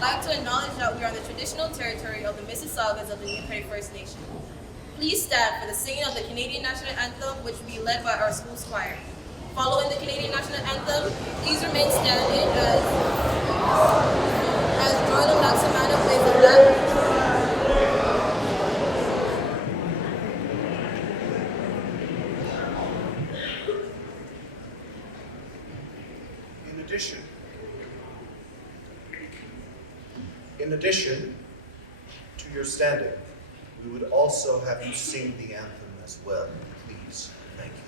would like to acknowledge that we are on the traditional territory of the Mississaugas of the New Credit First Nation. Please stand for the singing of the Canadian National Anthem, which will be led by our school choir. Following the Canadian National Anthem, please remain standing as Jordan Laxamana plays the black. In addition to your standing, we would also have you sing the anthem as well, please. Thank you.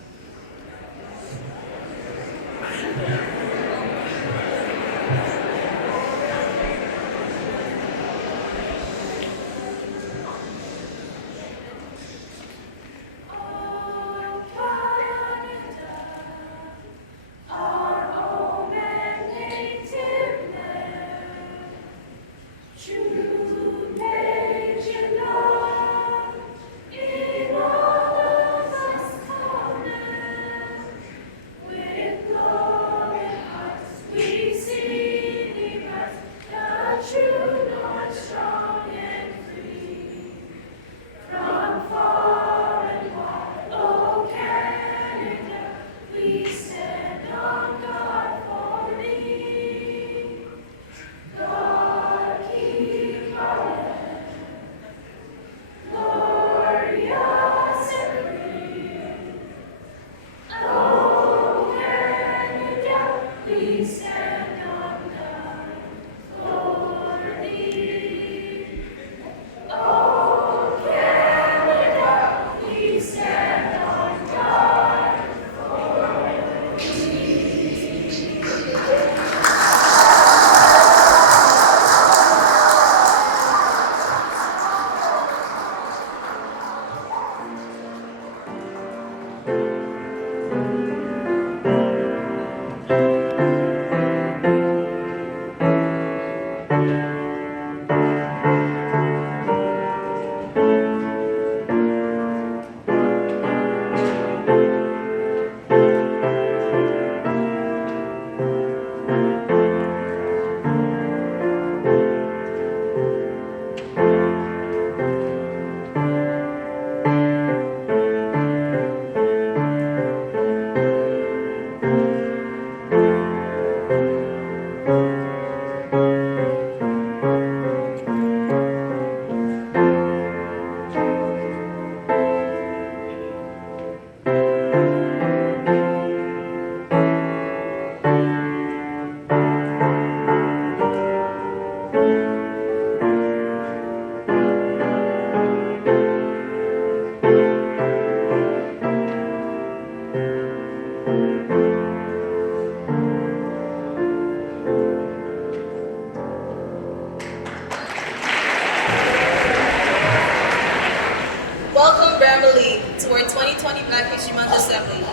Bramalea to our 2020 Black History Month Assembly.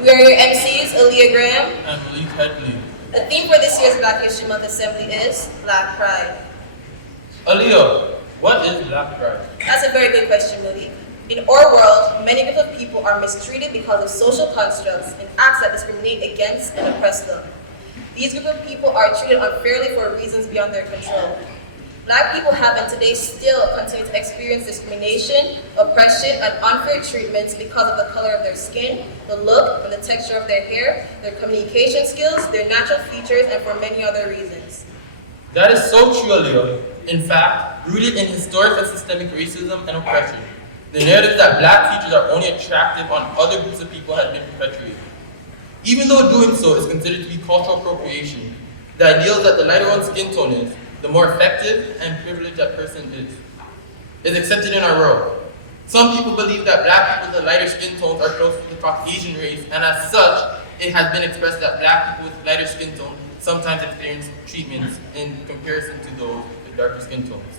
We are your MCs, Aaliyah Graham and Malik Headley. The theme for this year's Black History Month Assembly is Black Pride. Aaliyah, what is Black Pride? That's a very good question, Malik. In our world, many groups of people are mistreated because of social constructs and acts that discriminate against and oppress them. These groups of people are treated unfairly for reasons beyond their control. Black people have and today still continue to experience discrimination, oppression, and unfair treatments because of the color of their skin, the look and the texture of their hair, their communication skills, their natural features, and for many other reasons. That is so true, Aaliyah. In fact, rooted in historic and systemic racism and oppression, the narrative that Black features are only attractive on other groups of people has been perpetuated. Even though doing so is considered to be cultural appropriation, the ideal that the lighter one's skin tone is, the more effective and privileged that person is accepted in our world. Some people believe that Black people with lighter skin tones are close to the Caucasian race, and as such, it has been expressed that Black people with lighter skin tone sometimes experience treatments in comparison to those with darker skin tones.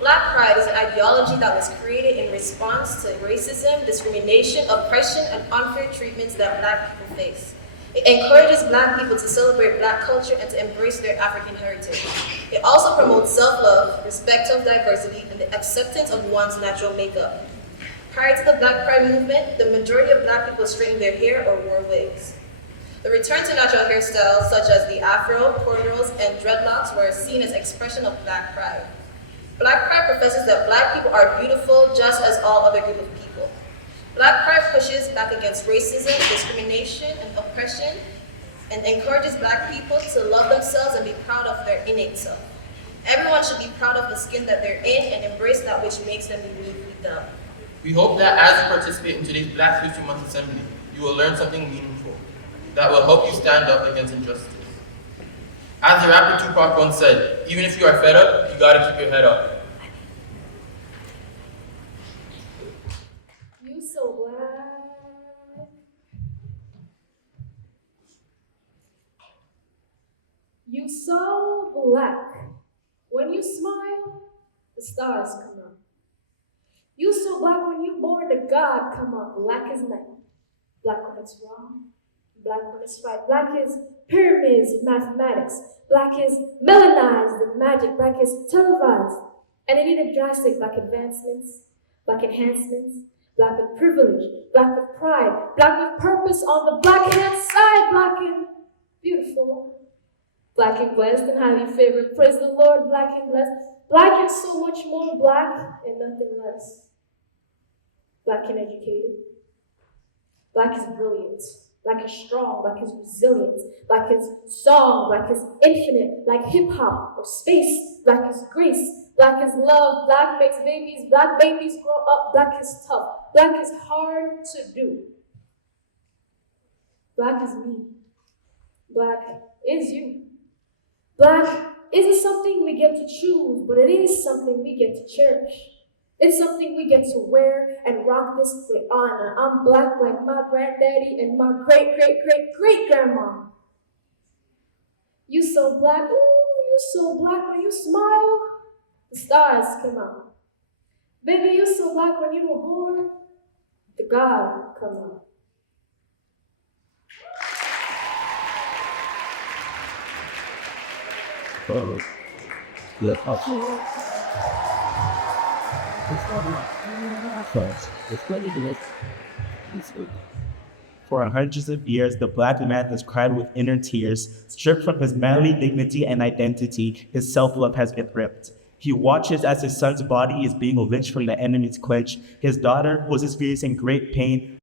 Black pride is an ideology that was created in response to racism, discrimination, oppression, and unfair treatments that Black people face. It encourages Black people to celebrate Black culture and to embrace their African heritage. It also promotes self-love, respect of diversity, and the acceptance of one's natural makeup. Prior to the Black Pride movement, the majority of Black people straightened their hair or wore wigs. The return to natural hairstyles such as the afro, cornrows, and dreadlocks were seen as expression of Black pride. Black pride professes that Black people are beautiful just as all other group of people. Black pride pushes back against racism, discrimination, and oppression, and encourages Black people to love themselves and be proud of their innate self. Everyone should be proud of the skin that they're in and embrace that which makes them uniquely them. We hope that as you participate in today's Black History Month Assembly, you will learn something meaningful that will help you stand up against injustice. As the rapper Tupac once said, even if you are fed up, you gotta keep your head up. You so black. You so black. When you smile, the stars come up. You so black when you born to God come up. Black as night. Black when it's wrong. Black when it's right. Black is pyramids of mathematics. Black is melanized of magic. Black is televised. And in need of drastic black advancements, black enhancements, black with privilege, black with pride, black with purpose on the black hand side, black and beautiful, black and blessed and highly favored. Praise the Lord, black and blessed. Black and so much more black and nothing less. Black and educated. Black is brilliant. Black is strong. Black is resilient. Black is song. Black is infinite. Like hip hop or space. Black is grace. Black is love. Black makes babies. Black babies grow up. Black is tough. Black is hard to do. Black is me. Black is you. Black isn't something we get to choose, but it is something we get to cherish. It's something we get to wear and rock this with honor. I'm black like my granddaddy and my great-great-great-great-grandma. You so black, ooh, you so black when you smile, the stars come out. Baby, you so black when you were born, the God come out. Oh, good. For hundreds of years, the Black man has cried with inner tears. Stripped from his manly dignity and identity, his self-love has been ripped. He watches as his son's body is being lynched from the enemy's clutch. His daughter was experiencing great pain,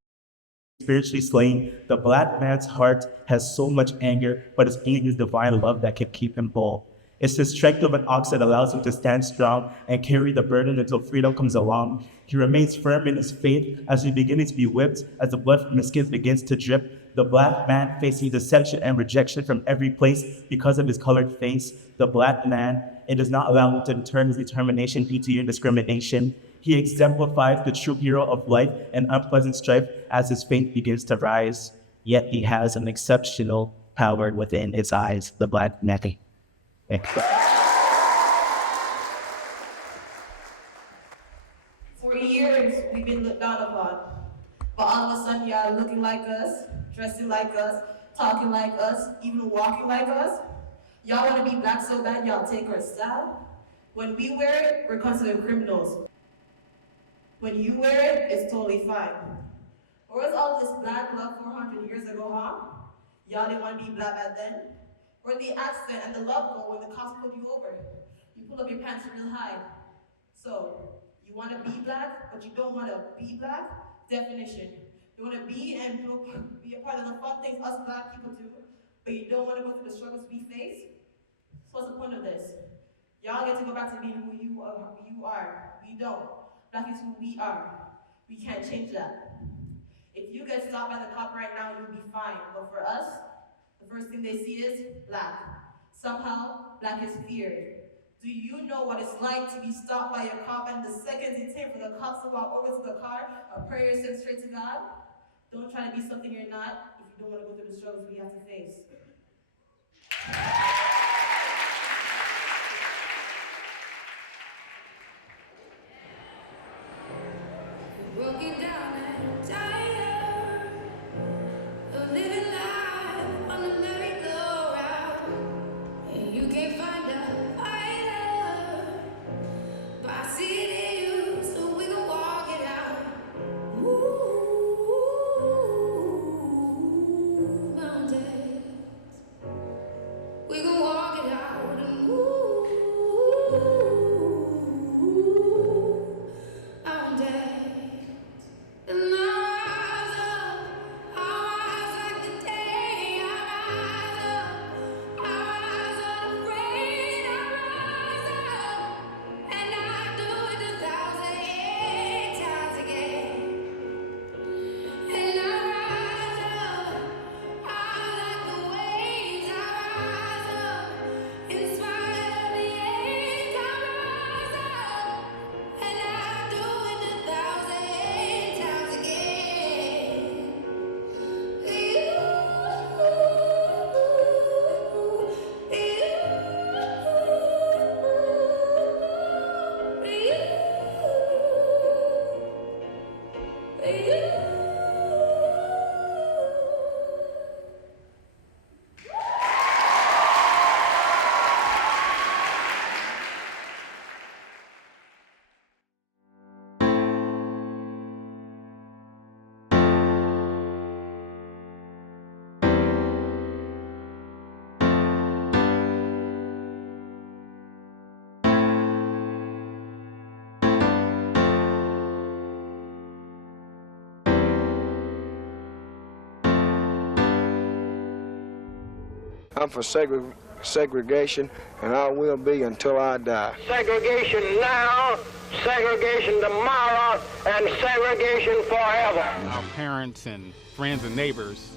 spiritually slain. The Black man's heart has so much anger, but it's only his divine love that can keep him whole. It's the strength of an ox that allows him to stand strong and carry the burden until freedom comes along. He remains firm in his faith as he begins to be whipped, as the blood from his skin begins to drip. The Black man facing deception and rejection from every place because of his colored face. The Black man, it does not allow him to turn his determination into your discrimination. He exemplifies the true hero of life and unpleasant strife as his faith begins to rise. Yet he has an exceptional power within his eyes, the Black man. For years, we've been looked down upon. But all of a sudden, y'all looking like us, dressing like us, talking like us, even walking like us. Y'all want to be black so bad, y'all take our style. When we wear it, we're considered criminals. When you wear it, it's totally fine. Where's all this black love 400 years ago, huh? Y'all didn't want to be black back then? Where'd the accent and the love go when the cops pulled you over? You pull up your pants real high. So, you want to be black, but you don't want to be black? Definition. You want to be and be a part of the fun things us black people do, but you don't want to go through the struggles we face? So what's the point of this? Y'all get to go back to being who you are. We don't. Black is who we are. We can't change that. If you get stopped by the cop right now, you'll be fine. But for us, the first thing they see is black. Somehow, black is feared. Do you know what it's like to be stopped by a cop and the seconds it takes for the cops to walk over to the car, a prayer sent straight to God? Don't try to be something you're not if you don't want to go through the struggles we have to face. Broken down and tired of living life on a merry-go-round, and you can't find a fighter, but I see it in you, so we gon' walk it out. Ooh, mountain. I'm for segregation, and I will be until I die. Segregation now, segregation tomorrow, and segregation forever. Our parents and friends and neighbors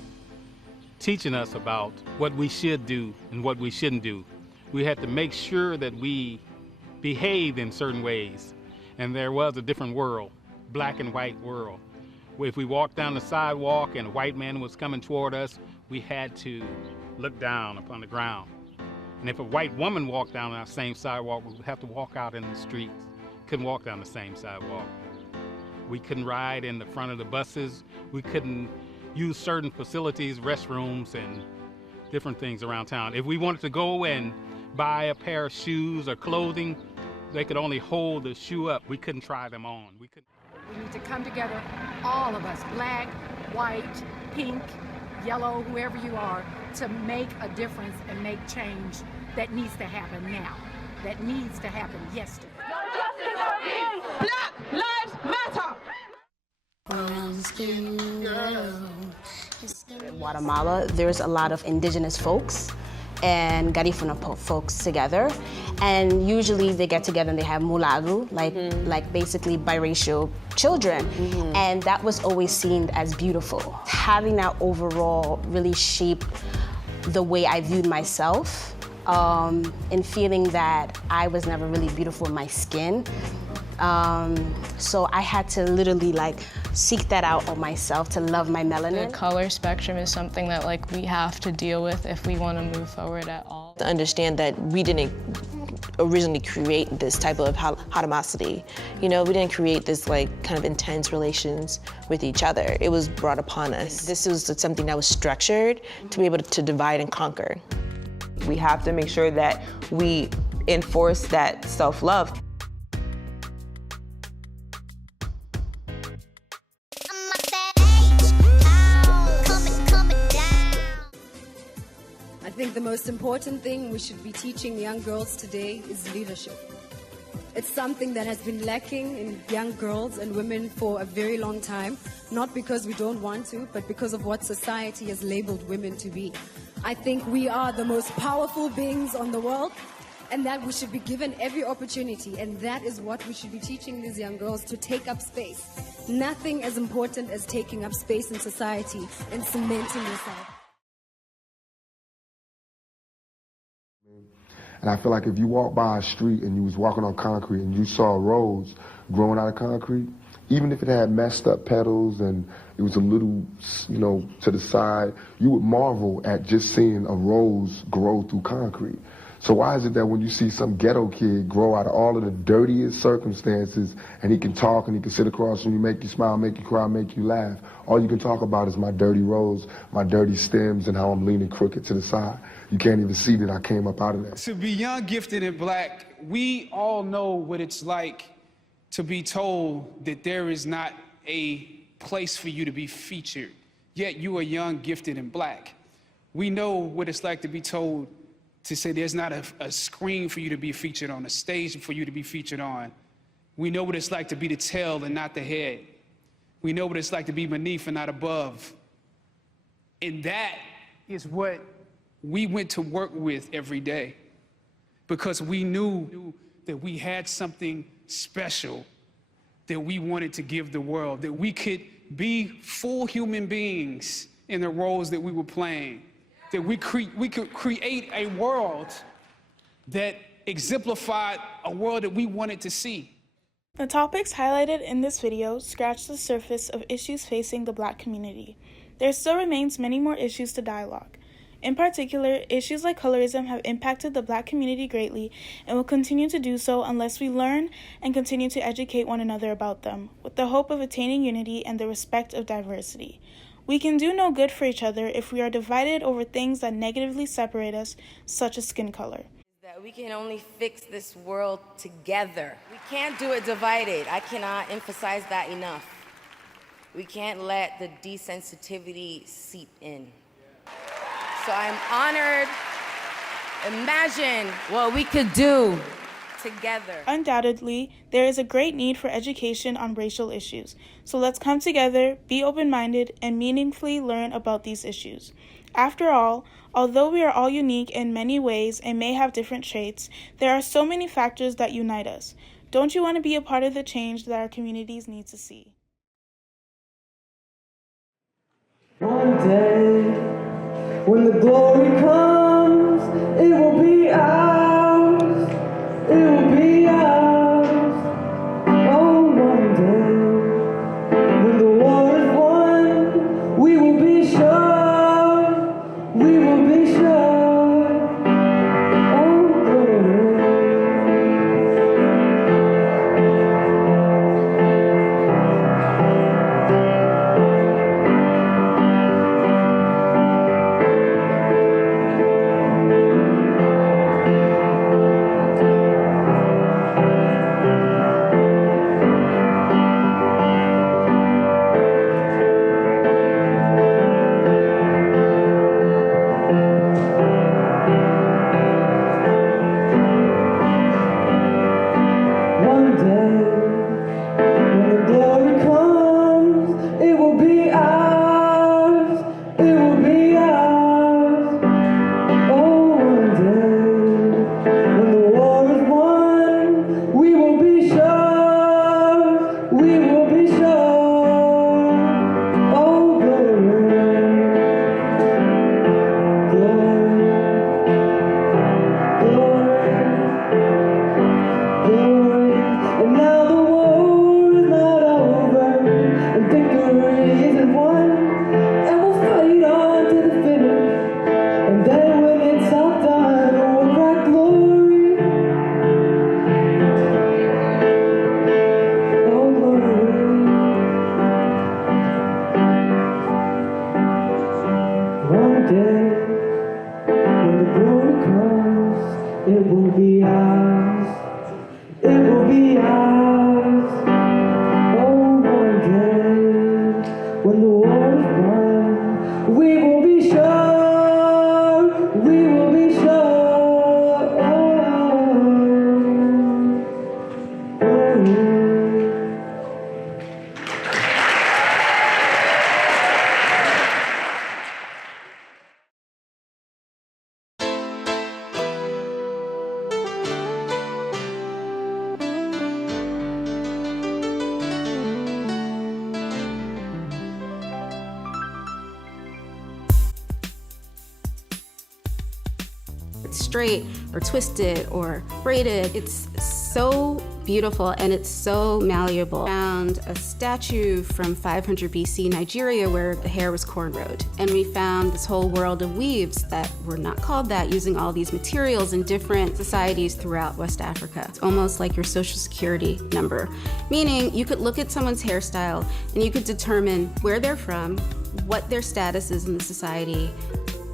teaching us about what we should do and what we shouldn't do. We had to make sure that we behaved in certain ways, and there was a different world, black and white world. If we walked down the sidewalk and a white man was coming toward us, we had to look down upon the ground. And if a white woman walked down our same sidewalk, we would have to walk out in the streets. Couldn't walk down the same sidewalk. We couldn't ride in the front of the buses. We couldn't use certain facilities, restrooms, and different things around town. If we wanted to go and buy a pair of shoes or clothing, they could only hold the shoe up. We couldn't try them on. We need to come together, all of us, black, white, pink, yellow, whoever you are, to make a difference and make change that needs to happen now, that needs to happen yesterday. Black lives matter! In Guatemala, there's a lot of indigenous folks and Garifuna folks together, and usually they get together and they have muladu, like basically biracial children, and that was always seen as beautiful. Having that overall really shaped the way I viewed myself, and feeling that I was never really beautiful in my skin. So I had to literally seek that out on myself, to love my melanin. The color spectrum is something that we have to deal with if we want to move forward at all. To understand that we didn't originally create this type of animosity. You know, we didn't create this kind of intense relations with each other. It was brought upon us. This was something that was structured to be able to divide and conquer. We have to make sure that we enforce that self-love. I think the most important thing we should be teaching young girls today is leadership. It's something that has been lacking in young girls and women for a very long time, not because we don't want to, but because of what society has labeled women to be. I think we are the most powerful beings on the world, and that we should be given every opportunity, and that is what we should be teaching these young girls, to take up space. Nothing as important as taking up space in society and cementing yourself. And I feel like if you walk by a street and you was walking on concrete and you saw a rose growing out of concrete, even if it had messed up petals and it was a little, to the side, you would marvel at just seeing a rose grow through concrete. So why is it that when you see some ghetto kid grow out of all of the dirtiest circumstances, and he can talk and he can sit across from you, make you smile, make you cry, make you laugh, all you can talk about is my dirty rose, my dirty stems, and how I'm leaning crooked to the side? You can't even see that I came up out of that. To be young, gifted, and black, we all know what it's like to be told that there is not a place for you to be featured, yet you are young, gifted, and black. We know what it's like to be told to say there's not a screen for you to be featured on, a stage for you to be featured on. We know what it's like to be the tail and not the head. We know what it's like to be beneath and not above. And that is what we went to work with every day, because we knew that we had something special that we wanted to give the world, that we could be full human beings in the roles that we were playing, that we could create a world that exemplified a world that we wanted to see. The topics highlighted in this video scratch the surface of issues facing the Black community. There still remains many more issues to dialogue. In particular, issues like colorism have impacted the Black community greatly and will continue to do so unless we learn and continue to educate one another about them, with the hope of attaining unity and the respect of diversity. We can do no good for each other if we are divided over things that negatively separate us, such as skin color. That we can only fix this world together. We can't do it divided. I cannot emphasize that enough. We can't let the desensitivity seep in. So I'm honored. Imagine what we could do together. Undoubtedly, there is a great need for education on racial issues. So let's come together, be open-minded, and meaningfully learn about these issues. After all, although we are all unique in many ways and may have different traits, there are so many factors that unite us. Don't you want to be a part of the change that our communities need to see? One day, when the glory comes, it will be ours. It will be ours. Oh, one day, when the war is won, we will be sure. We will be sure. Oh, glory. One day, when the glory comes, it will be ours. It will be ours. Oh, one day, when the war is won, we will be sure. We will be sure. Oh, glory, glory, glory. And now the war is not over, and victory isn't won, and we'll fight on to the finish. And then when it's all done, we'll cry glory. Oh, glory. One day, when the glory comes, it will be ours. It will be ours. Oh, one day, when the war is won, we will be sure. We will be sure. It's straight or twisted or braided. It's so beautiful and it's so malleable. Found a statue from 500 BC Nigeria where the hair was cornrowed. And we found this whole world of weaves that were not called that, using all these materials in different societies throughout West Africa. It's almost like your social security number, meaning you could look at someone's hairstyle and you could determine where they're from, what their status is in the society,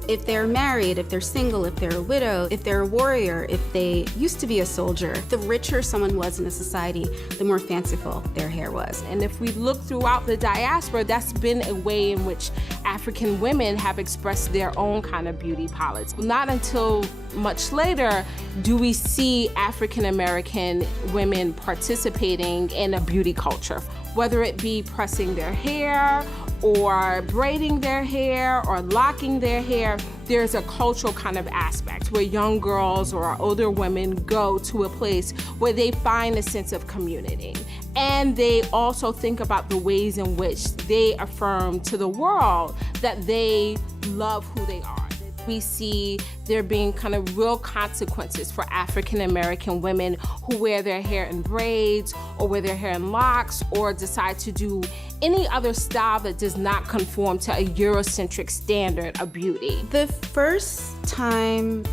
if they're married, if they're single, if they're a widow, if they're a warrior, if they used to be a soldier. The richer someone was in a society, the more fanciful their hair was. And if we look throughout the diaspora, that's been a way in which African women have expressed their own kind of beauty palettes. Not until much later do we see African American women participating in a beauty culture, whether it be pressing their hair or braiding their hair or locking their hair. There's a cultural kind of aspect where young girls or older women go to a place where they find a sense of community. And they also think about the ways in which they affirm to the world that they love who they are. We see there being kind of real consequences for African American women who wear their hair in braids or wear their hair in locks or decide to do any other style that does not conform to a Eurocentric standard of beauty. The first time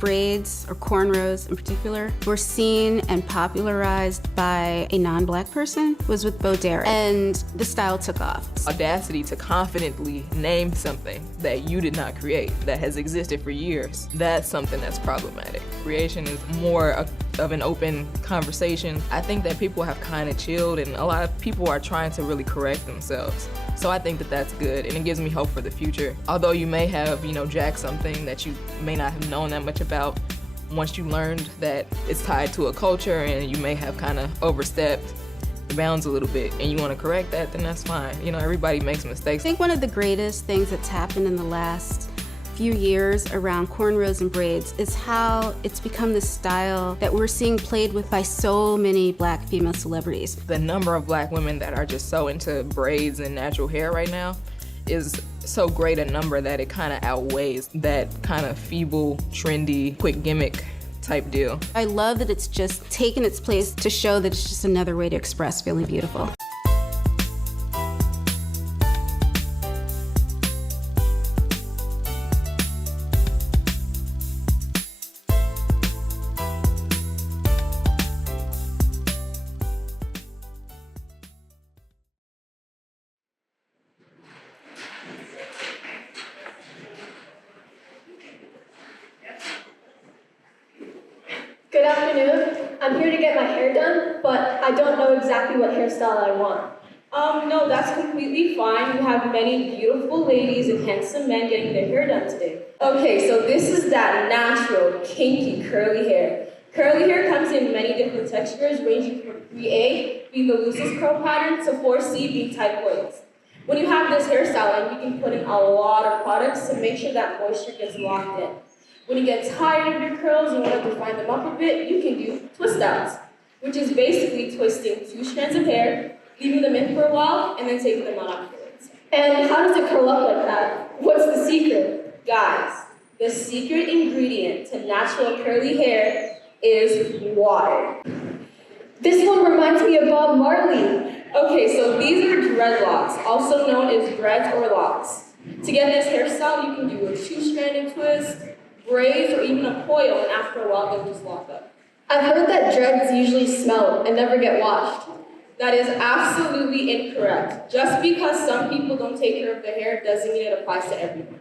braids, or cornrows in particular, were seen and popularized by a non-Black person was with Bo Derek, and the style took off. Audacity to confidently name something that you did not create, that has existed for years, that's something that's problematic. Creation is more of an open conversation. I think that people have kind of chilled, and a lot of people are trying to really correct themselves. So I think that that's good, and it gives me hope for the future. Although you may have, jacked something that you may not have known that much about, once you learned that it's tied to a culture and you may have kind of overstepped the bounds a little bit and you want to correct that, then that's fine. Everybody makes mistakes. I think one of the greatest things that's happened in the last few years around cornrows and braids is how it's become this style that we're seeing played with by so many Black female celebrities. The number of Black women that are just so into braids and natural hair right now is so great a number that it kind of outweighs that kind of feeble, trendy, quick gimmick type deal. I love that it's just taken its place to show that it's just another way to express feeling beautiful. Good afternoon. I'm here to get my hair done, but I don't know exactly what hairstyle I want. No, that's completely fine. You have many beautiful ladies and handsome men getting their hair done today. Okay, so this is that natural, kinky, curly hair. Curly hair comes in many different textures, ranging from 3A, being the loosest curl pattern, to 4C, being tight coils. When you have this hairstyle, you can put in a lot of products to make sure that moisture gets locked in. When you get tired of your curls and want to define them up a bit, you can do twist outs, which is basically twisting 2 strands of hair, leaving them in for a while, and then taking them out afterwards. And how does it curl up like that? What's the secret? Guys, the secret ingredient to natural curly hair is water. This one reminds me of Bob Marley. Okay, so these are dreadlocks, also known as dreads or locks. To get this hairstyle, you can do a 2-stranded twist, braids, or even a coil, and after a while, they'll just lock up. I've heard that dreads usually smell and never get washed. That is absolutely incorrect. Just because some people don't take care of their hair doesn't mean it applies to everyone.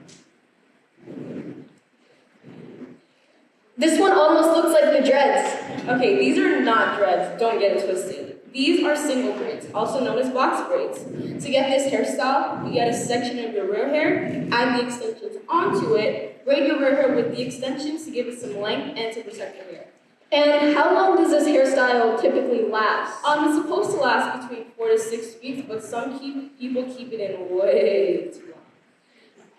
This one almost looks like the dreads. Okay, these are not dreads, don't get it twisted. These are single braids, also known as box braids. To get this hairstyle, you get a section of your rear hair, add the extensions onto it, braid your rear hair with the extensions to give it some length and to protect your hair. And how long does this hairstyle typically last? It's supposed to last between 4 to 6 weeks, but some people keep it in way too long.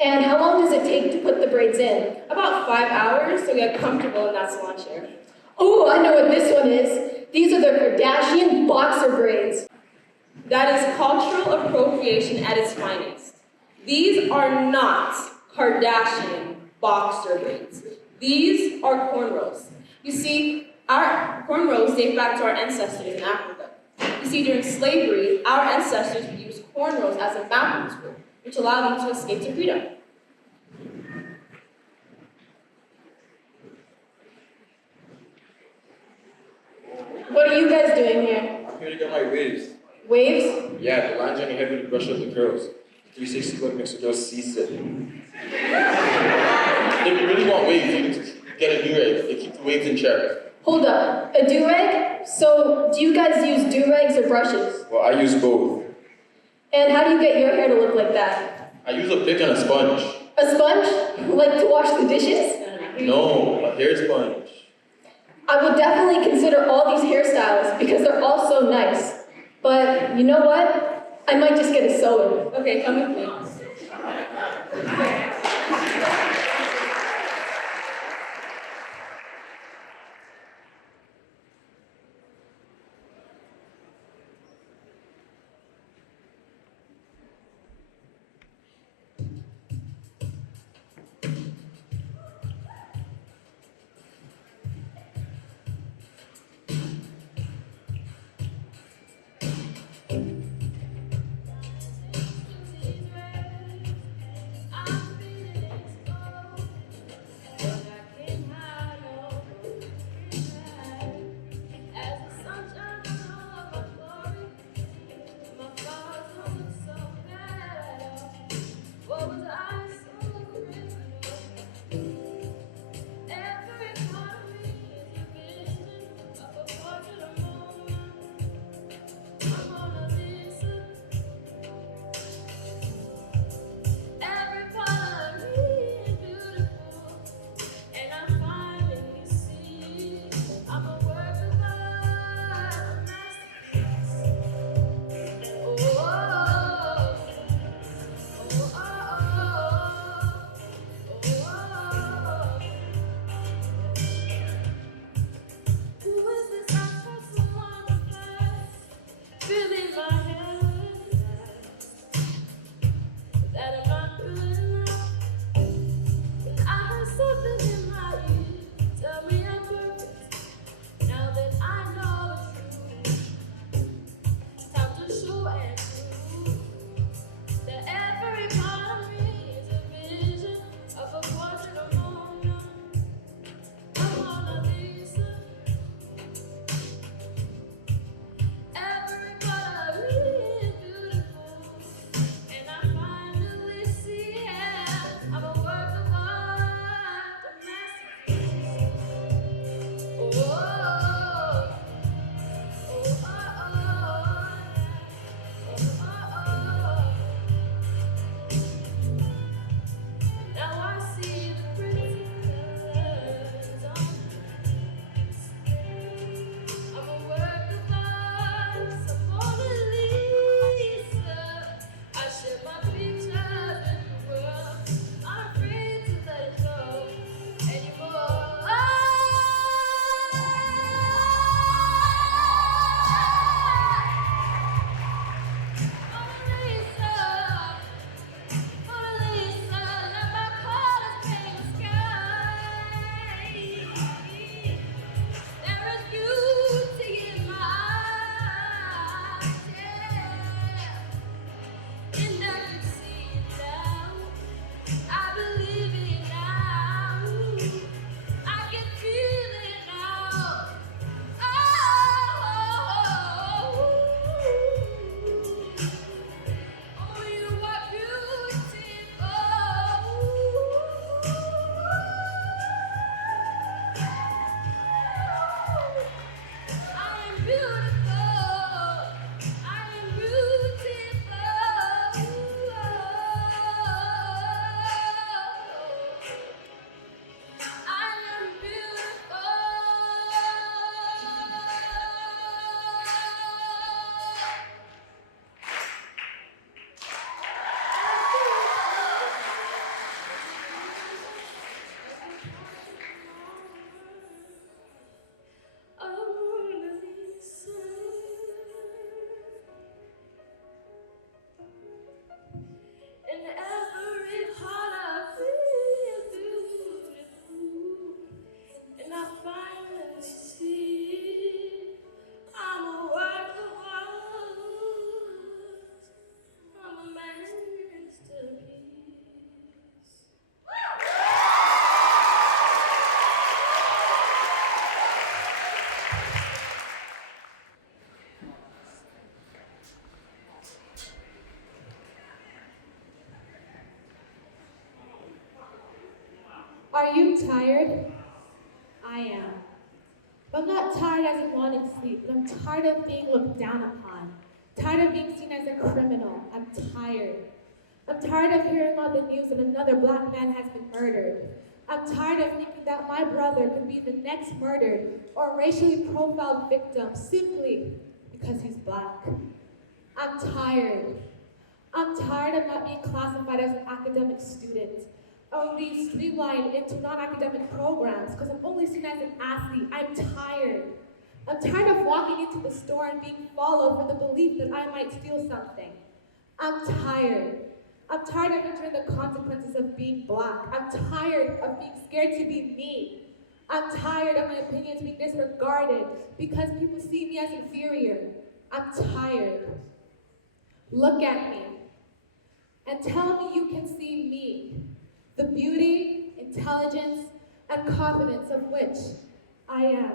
And how long does it take to put the braids in? About 5 hours, so get comfortable in that salon chair. Oh, I know what this one is. These are the Kardashian boxer braids. That is cultural appropriation at its finest. These are not Kardashian boxer braids. These are cornrows. You see, our cornrows date back to our ancestors in Africa. You see, during slavery, our ancestors used cornrows as a mapping tool, which allowed them to escape to freedom. What are you guys doing here? I'm here to get my waves. Waves? Yeah, the lines on your head really brush up the curls. 360 look makes the girls seasick. If you really want waves, you need to get a do-rag. They keep the waves in check. Hold up, a do-rag? So, do you guys use do-rags or brushes? Well, I use both. And how do you get your hair to look like that? I use a pick and a sponge. A sponge? Like to wash the dishes? No, a hair sponge. I would definitely consider all these hairstyles because they're all so nice. But you know what? I might just get a sew-in. Okay, come with me. Are you tired? I am. But I'm not tired as in wanting sleep, but I'm tired of being looked down upon. Tired of being seen as a criminal. I'm tired. I'm tired of hearing on the news that another black man has been murdered. I'm tired of thinking that my brother could be the next murdered or racially profiled victim simply because he's black. I'm tired. I'm tired of not being classified as an academic student or being streamlined into non-academic programs because I'm only seen as an athlete. I'm tired. I'm tired of walking into the store and being followed for the belief that I might steal something. I'm tired. I'm tired of enduring the consequences of being black. I'm tired of being scared to be me. I'm tired of my opinions being disregarded because people see me as inferior. I'm tired. Look at me and tell me you can see me, the beauty, intelligence, and confidence of which I am.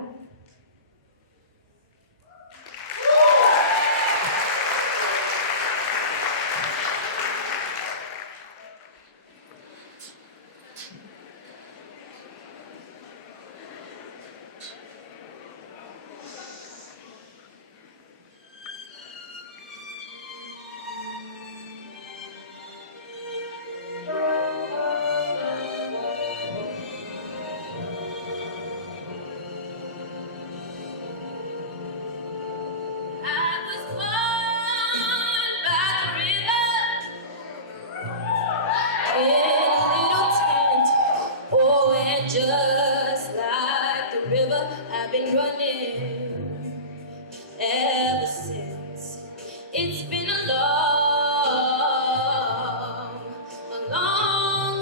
Just like the river, I've been running ever since. It's been a long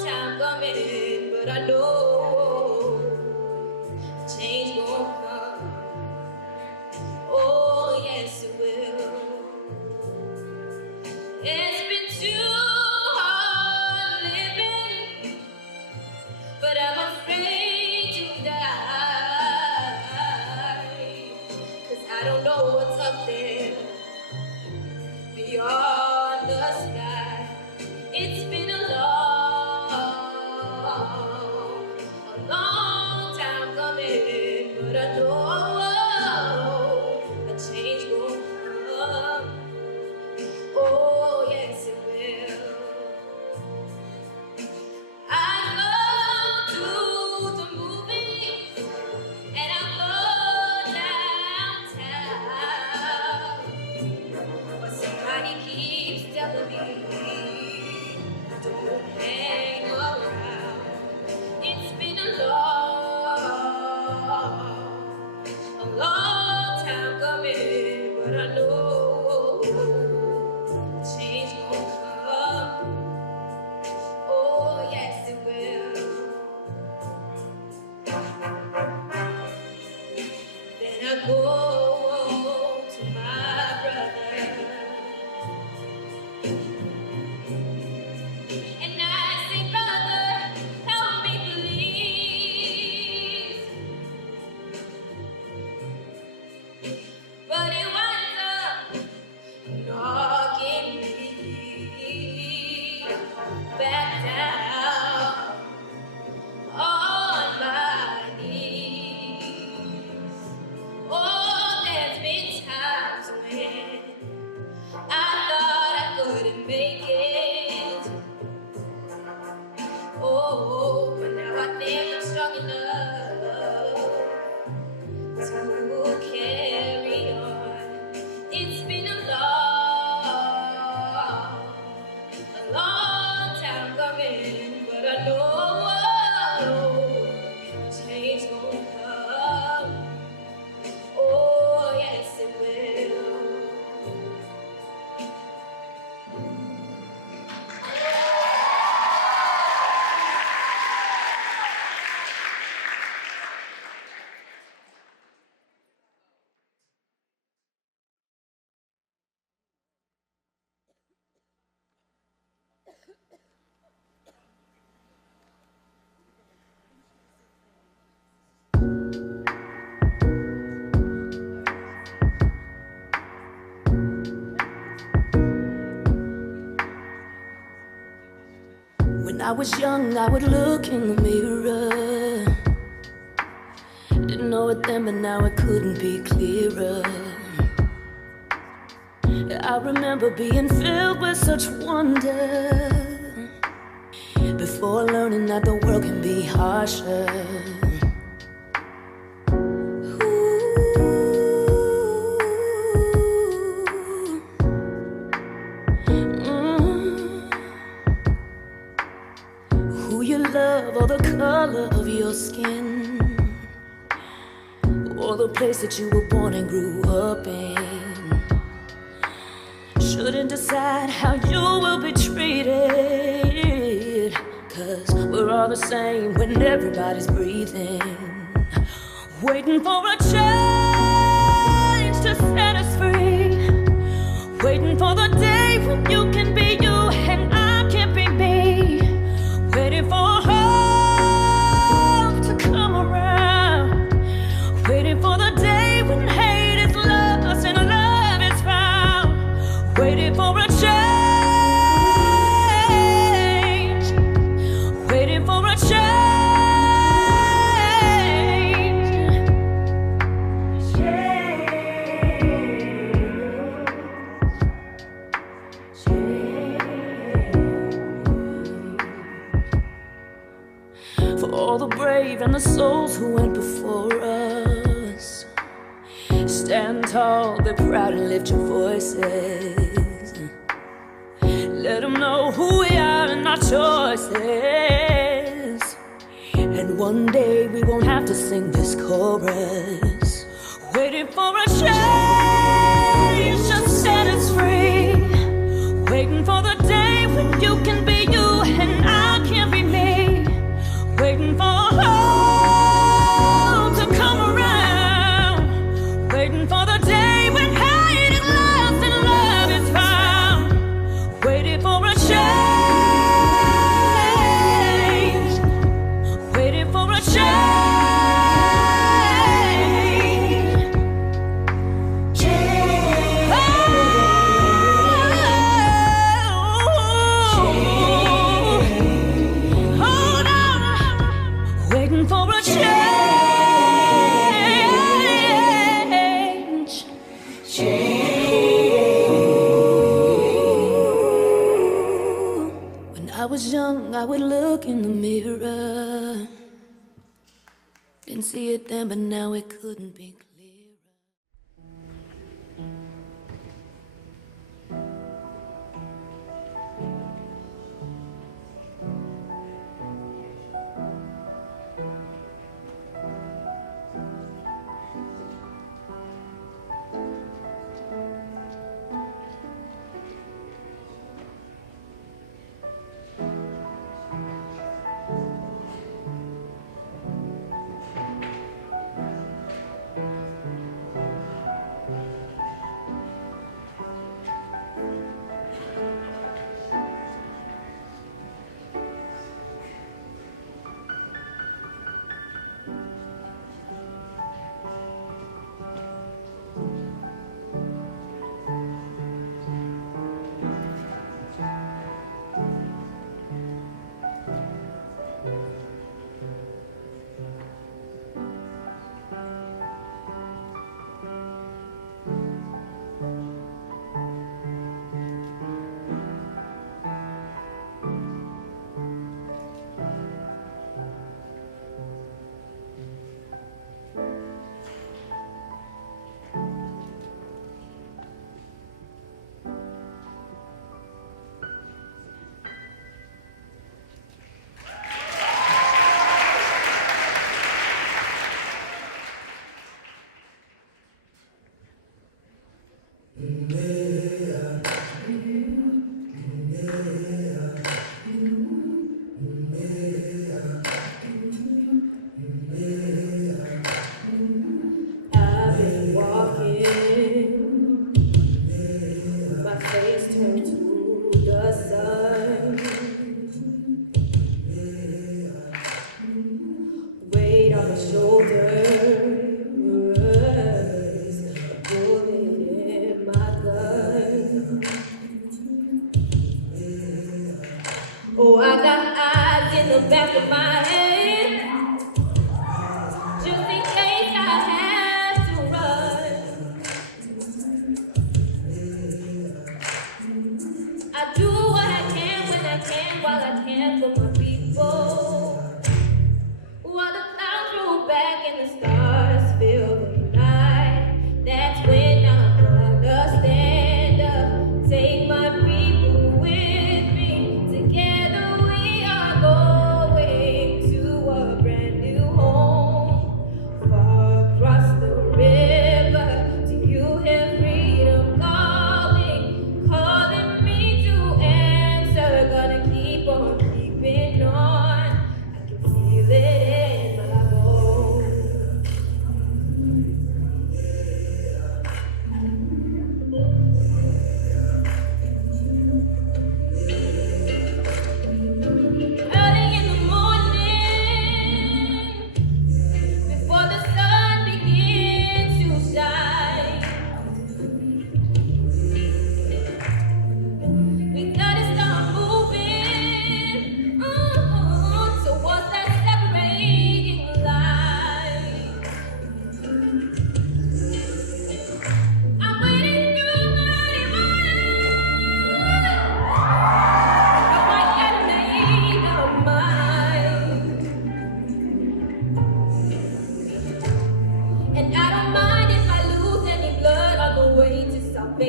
time coming, but I know change won't come. Oh, yes, it will. It's been too hard living, but I'm afraid to die, 'cause I don't know what's up there beyond the sky. It's been a long time coming, but I know a change will come. Oh, yes, it will. I go to the movies and I go downtown, but somebody keeps telling me don't hang around. It's been a long time coming, but I know change won't come. Oh, yes, it will. Then I go to my brother and I say, brother, help me please. But he winds up knocking me back down on my knees. Oh, I was young, I would look in the mirror. Didn't know it then, but now it couldn't be clearer. I remember being filled with such wonder before learning that the world can be harsher. Who you love or the color of your skin, or the place that you were born and grew up in, shouldn't decide how you will be treated, 'cause we're all the same when everybody's breathing, waiting for a change to set us free, waiting for the day when you can be you and I can be me, waiting for hope to come around, waiting for the day when hate is lost and love is found, waiting for a change, waiting for a change. For all the brave and the souls who went before us, stand tall, be proud and lift your voices. Let them know who we are and our choices. And one day we won't have to sing this chorus, waiting for a change to set us free, waiting for the day when you can be you and I can be me, waiting for hope to come around, waiting for the day when hate is lost and love is found, waiting for a change, waiting for a change. Hold on, waiting for a change. When I was young, I would look in the mirror. Didn't see it then, but now it couldn't be clearer. I've been walking, my face turned to the sun. Weight on my shoulders, a bullet in my gut.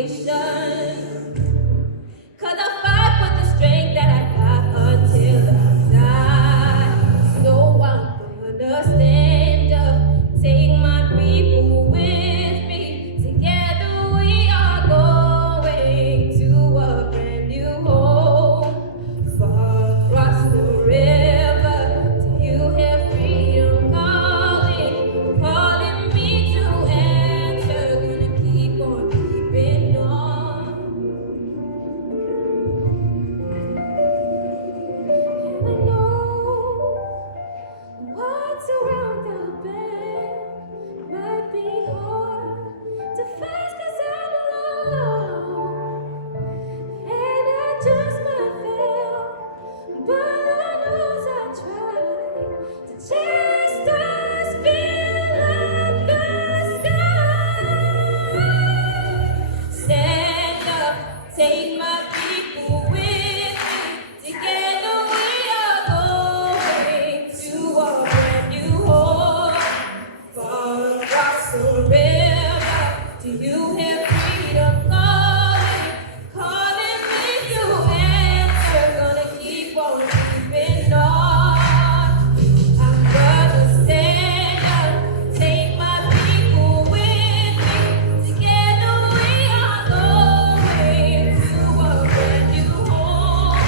generation. 'Cause I fight with the strength that I got until I die. So I'm gonna stand up, take my people with me. Together we are going to a brand new home. Far across the river, do you hear freedom calling? Calling me to answer, gonna keep on keeping on. What's around the bend might be hard to face 'cause I'm alone. And I just might fail, but I know I try to chase the spirit of the sky. Stand up, take my people with me. Together we are going to a brand new home. Far across the river, do you hear freedom calling? Calling me to answer, gonna keep on keeping on. I'm gonna stand up, take my people with me. Together we are going to a brand new home.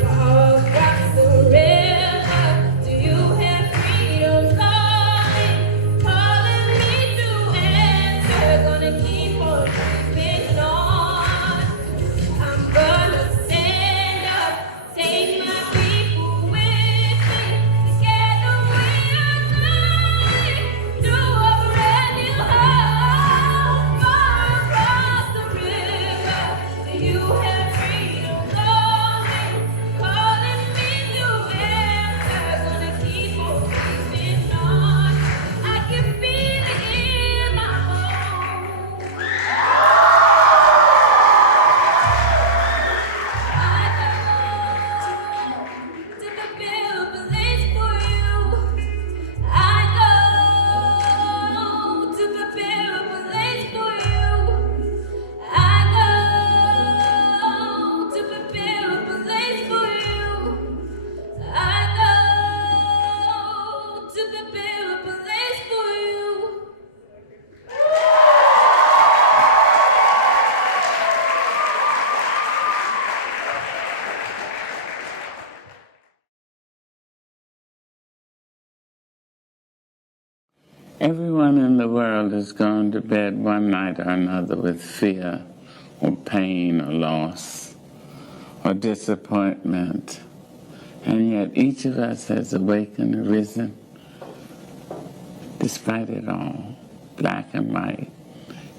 Far across the river, do you hear freedom calling? Calling me to answer, gonna keep on keeping on. I'm gonna stand up, take my people with me. Together we are going to a brand new home. Far across the river, do you hear freedom calling? Calling me to answer, gonna keep on keeping on. I can feel it in my bones. To prepare a place for you. I go to prepare a place for you. I go to prepare a place for you. I go to prepare a place for you. Everyone in the world has gone to bed one night or another with fear or pain or loss or disappointment. And yet each of us has awakened or risen despite it all. Black and white,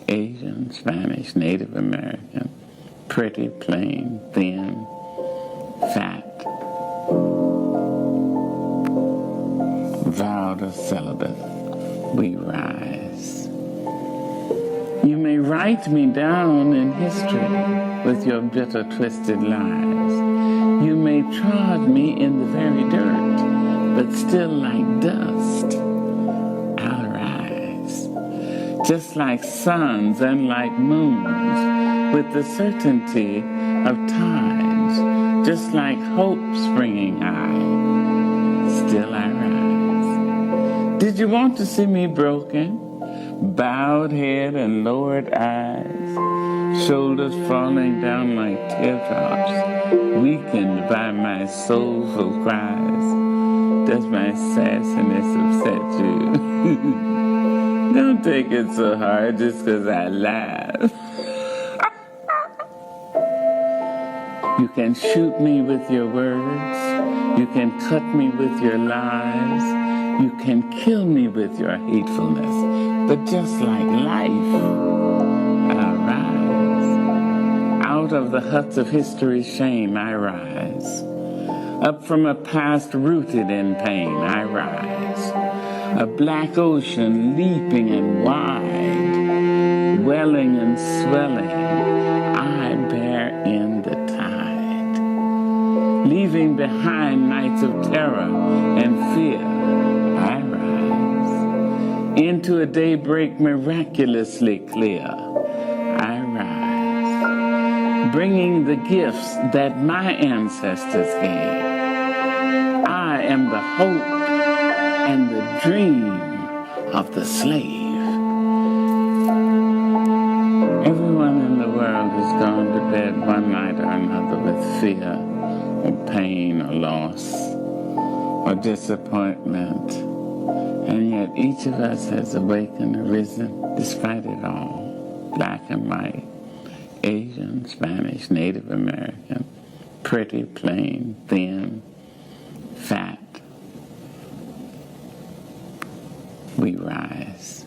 Asian, Spanish, Native American, pretty, plain, thin, fat, vowed or celibate. We rise. You may write me down in history with your bitter, twisted lies. You may trod me in the very dirt, but still like dust, I'll rise. Just like suns and like moons, with the certainty of tides, just like hope springing high, still I rise. Did you want to see me broken? Bowed head and lowered eyes, shoulders falling down like teardrops, weakened by my soulful cries. Does my sassiness upset you? Don't take it so hard just 'cause I laugh. You can shoot me with your words, you can cut me with your lies, you can kill me with your hatefulness, but just like life, I'll rise. Out of the huts of history's shame, I rise. Up from a past rooted in pain, I rise. A black ocean leaping and wide, welling and swelling, I bear in the tide. Leaving behind nights of terror and fear, I rise. Into a daybreak miraculously clear, I rise. bringing the gifts that my ancestors gave. I am the hope and the dream of the slave. Everyone in the world has gone to bed one night or another with fear or pain or loss or disappointment. And yet each of us has awakened or risen despite it all. Black and white, Asian, Spanish, Native American, pretty, plain, thin, fat. We rise.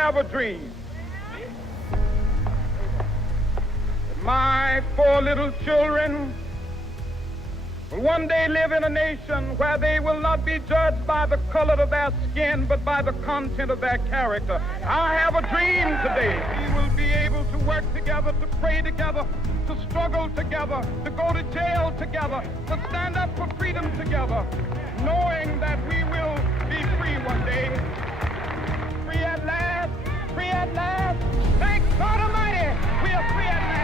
have a dream. My 4 little children will one day live in a nation where they will not be judged by the color of their skin, but by the content of their character. I have a dream today. We will be able to work together, to pray together, to struggle together, to go to jail together, to stand up for freedom together, knowing that we will be free one day. Free at last, free at last. Thank God Almighty, we are free at last.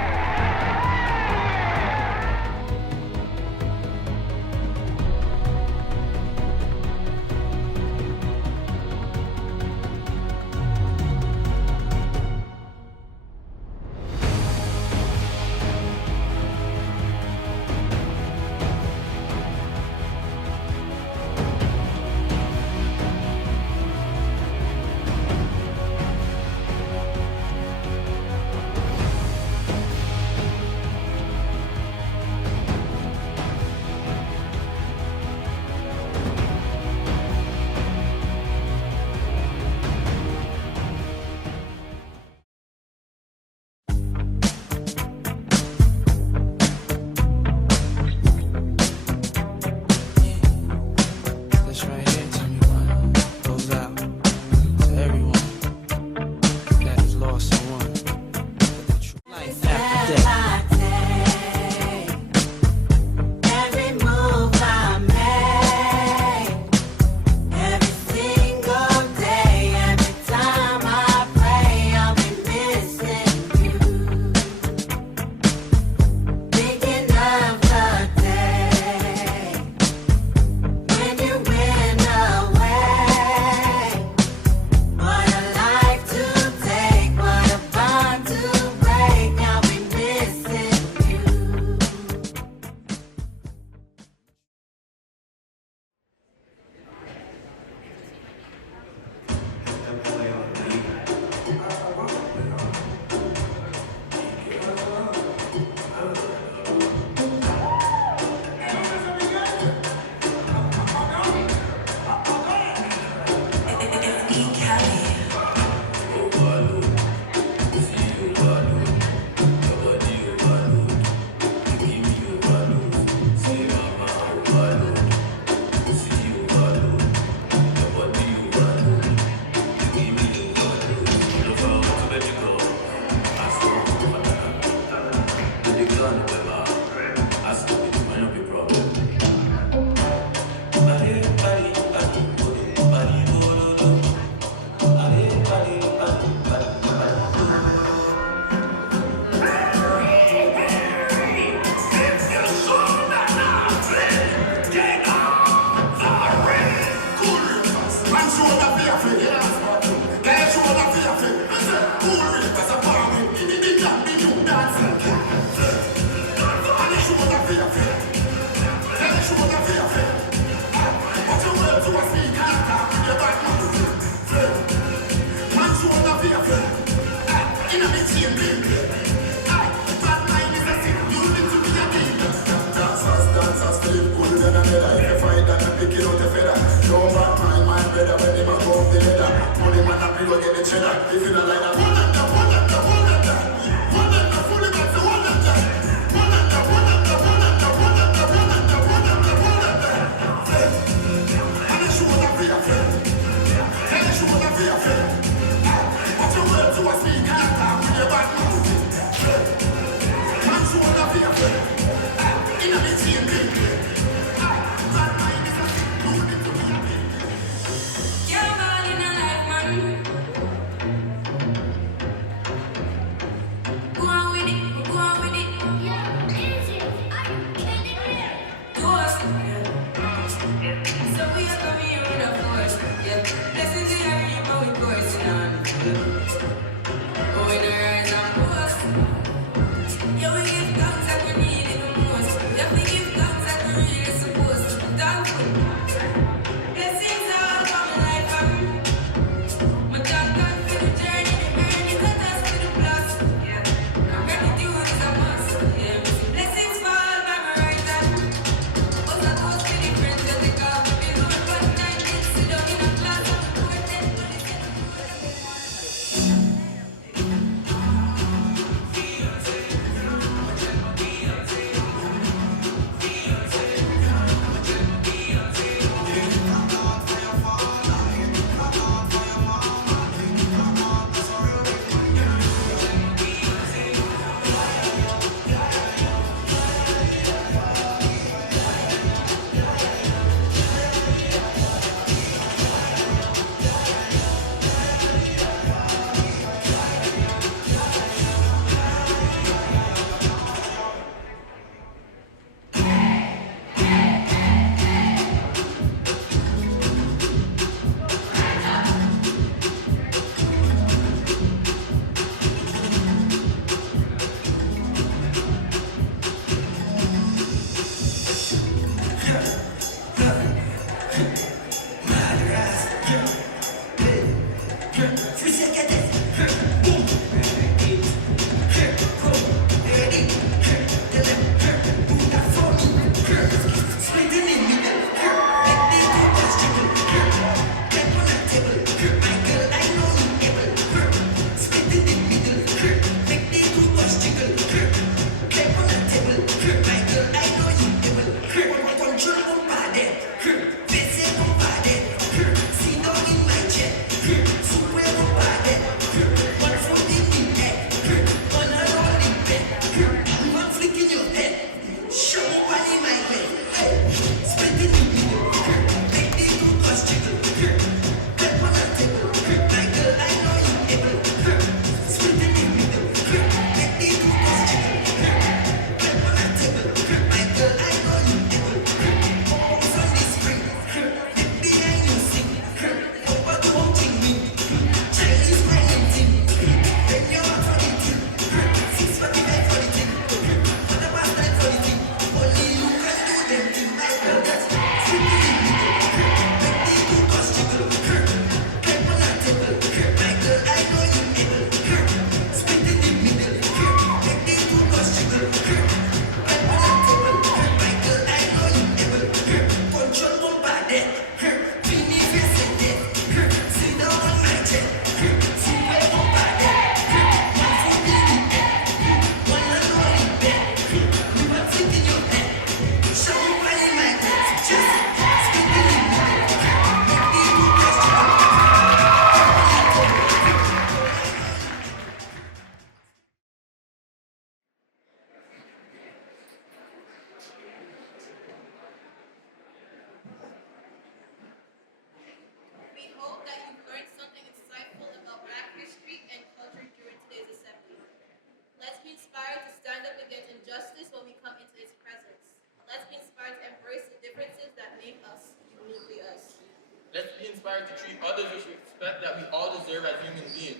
inspired to treat others with respect that we all deserve as human beings.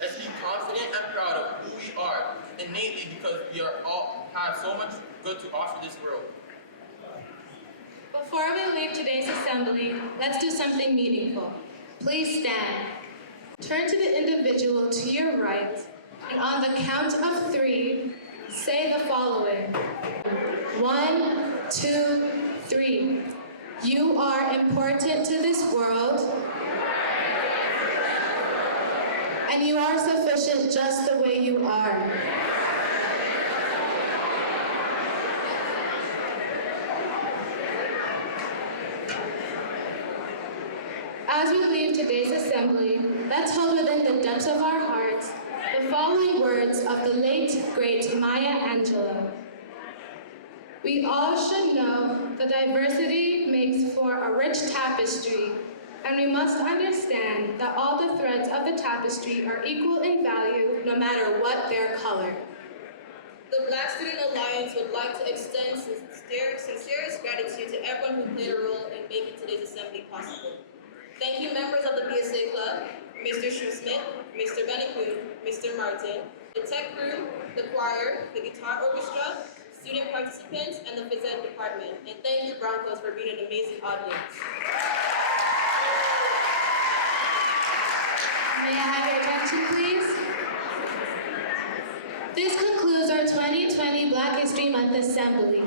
Let's be confident and proud of who we are, innately, because we are all have so much good to offer this world. Before we leave today's assembly, let's do something meaningful. Please stand. Turn to the individual to your right, and on the count of 3, say the following. 1, 2, 3. You are important to this world, and you are sufficient just the way you are. As we leave today's assembly, let's hold within the depths of our hearts the following words of the late, great Maya Angelou. We all should know that diversity makes for a rich tapestry, and we must understand that all the threads of the tapestry are equal in value no matter what their color. The Black Student Alliance would like to extend sincerest gratitude to everyone who played a role in making today's assembly possible. Thank you, members of the BSA Club, Mr. Shoesmith, Mr. Benekun, Mr. Martin, the tech crew, the choir, the guitar orchestra, student participants, and the phys ed department. And thank you, Broncos, for being an amazing audience. May I have your attention, please? This concludes our 2020 Black History Month Assembly.